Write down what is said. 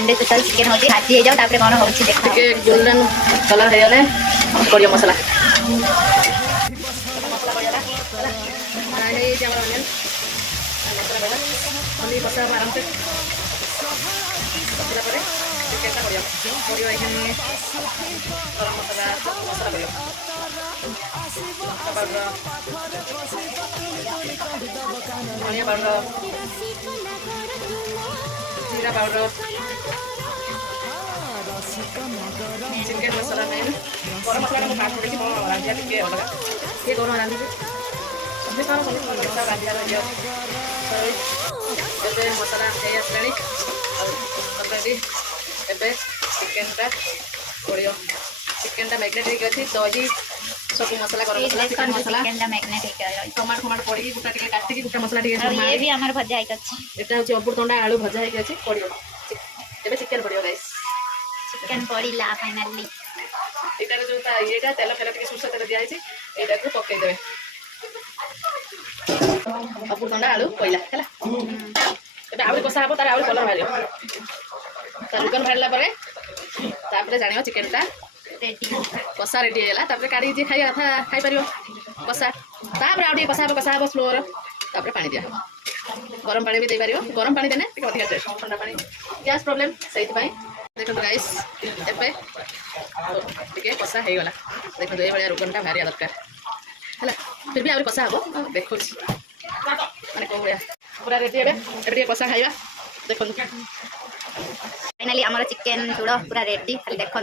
Sunday special chicken होती भाजी हो जाओ तापर कौन होची देख टिके गोल्डन कलर हे गले करियो मसाला फ्राई हे हमर अनियन मसाला बड़ा अनि कसा आराम से मसाला परे चिकेन ता करियो करियो एखाने गरम मसाला मसाला करियो पाउडर धनिया पाउडर जीरा पाउडर चिकेन मसाला में गरम मसाला को पास देखि म रांधिया टिके अलग के गरम रांधि सबै सारा सबै मसाला रांधिया रहियो एबे मसाला हे आसलानी ऑलरेडी एबे चिकेन ता करियो चिकेन ता मैग्नेट हे गछि दही सब मसाला गरम मसाला चिकेन मसाला चिकेन दा मैग्नेट हे गयो टमाटर टमाटर पड़ी गुटा टिके काटी के गुटा मसाला टिके और ये भी हमर भजा हे गछि एटा होची अमृतभंडा आलू भजा हे गछि पड़ियो एबे चिकेन पड़ियो गाइस चिकेन पड़ीला फाइनली एटा जो ता एटा तेल फेल टिके सुरसा तेल दिया छि एटा को पक्के देबे अमृतभंडा आलू पइला हला एटा आउरी कसा हबो तार आउरी कलर भारियो तार दुकान भाडला परे तापरे जानियो चिकेन ता रेडी कसा रेडी हैला तापरे काडी जे खाइ था खाइ परियो कसा तापरे आउडी कसा हबो स्लोर तापरे पानी दिया गरम पानी भी दे परियो गरम पानी देने टिके अधिक टेस्ट ठंडा पानी गैस प्रॉब्लम सहित भाई देखो गाइस एपे टिके कसा हे गला देखो ए बळिया रुकनटा भारी दरकार हैला फिर भी आउरी कसा हबो देखो माने को बळिया पूरा रेडी हेबे टिके कसा खाइबा देखो फाइनली हमर चिकेन चूड़ा पूरा रेडी खाली देखो